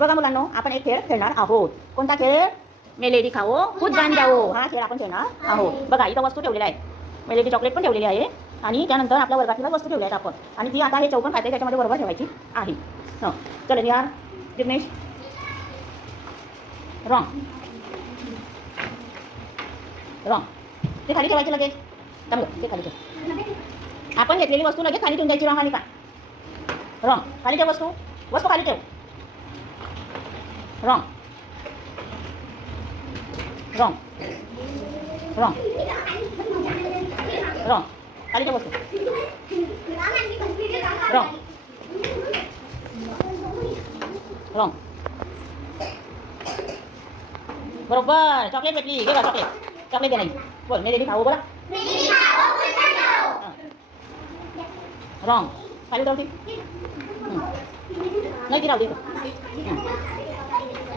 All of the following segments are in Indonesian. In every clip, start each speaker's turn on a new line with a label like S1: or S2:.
S1: बघा मुलांना आपण एक खेळ खेळणार आहोत कोणता खेळ मेलेडी खाओ खूप जान द्याव हा खेळ आपण खेळणार आहोत बघा इथं वस्तू ठेवलेल्या आहे मेलेडी चॉकलेट पण ठेवलेली आहे आणि त्यानंतर आपल्या वर्गातील वस्तू ठेवल्या आहेत आपण आणि ती आता हे चौकण खाते त्याच्यामध्ये बरोबर ठेवायची आहे हा चल यार दिनेश रॉंग रॉंग ते खाली ठेवायचे लगेच ते खाली ठेव आपण घेतलेली वस्तू लगेच खाली ठेवून द्यायची रॉंग आणि का रॉंग खाली वस्तू वस्तू खाली ठेव wrong wrong wrong wrong tadi coba tuh wrong wrong berapa coklat beli gak coklat coklat gak lagi buat ini dia tahu berapa wrong paling tahu sih nggak kira dia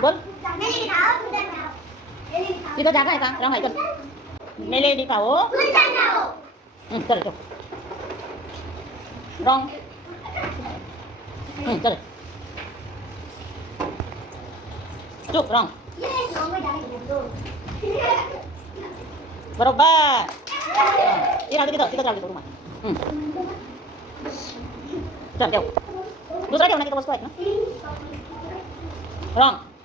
S1: bol kita jaga ya orang ikut mele di tahu
S2: cari
S1: hmm, cok rong cari hmm, cuk rong yes. berobat ini nanti kita kita cari di rumah cari cok terus lagi kita bos kuat rong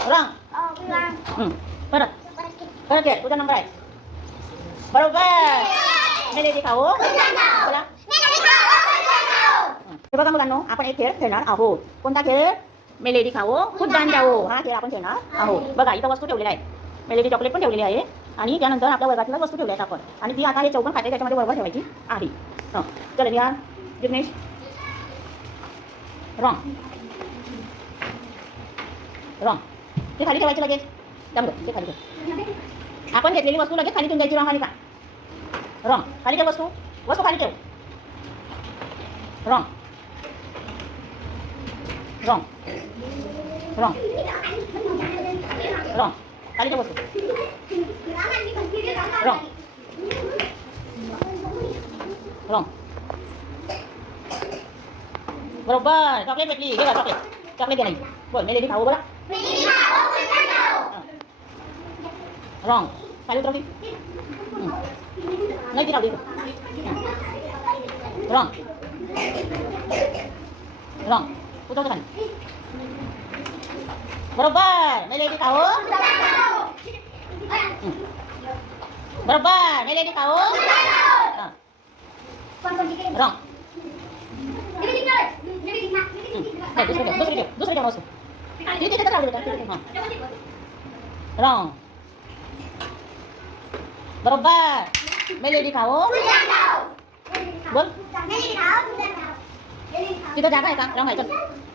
S1: Orang. Orang. Berat. Berat. Berat. Berat. Berat. Berat. Berat. Berat. Berat. Berat. kamu kan, apa nih? Kira, kira, aku pun tak kira. Melody kau, pun dan Ha, kira pun kira. Aku, bagai itu waktu dia boleh naik. Melody coklat pun dia boleh naik. Ani, dia nonton apa? Bagai itu waktu dia boleh tak pun. dia akan coba kata dia cuma dia bawa saya lagi. Ahli, no, jalan dia. Jurnis, wrong, wrong. ते खाली ठेवायचे लगेच दमलो खाली ठेव आपण खाली ठेवून द्यायची रॉंग खाली ठेव वस्तू वस्तू खाली ठेव रॉंग रॉंग रॉंग रॉंग खाली ठेव वस्तू रॉंग रॉंग बरोबर चॉकलेट भेटली चॉकलेट चॉकलेट देणार खाऊ
S2: बरं
S1: wrong. Salut Rafi. Hmm. Lagi Rafi. Hmm. Wrong. Wrong. Putar tekan. Berapa? Nelly di tahu? Hmm. Berapa? di tahu? Hmm. Wrong.
S2: ini tidak. Jadi tidak.
S1: Jadi tidak. Jadi tidak. Jadi tidak. Jadi tidak. Jadi tidak. Jadi tidak. Jadi tidak. Jadi tidak. Jadi tidak. Jadi tidak. Jadi Berapa? Milih di kau?
S2: Milih di kau. Bun? Milih di kau, milih
S1: di kau. Kita jaga ya, Kang. Jangan ikut.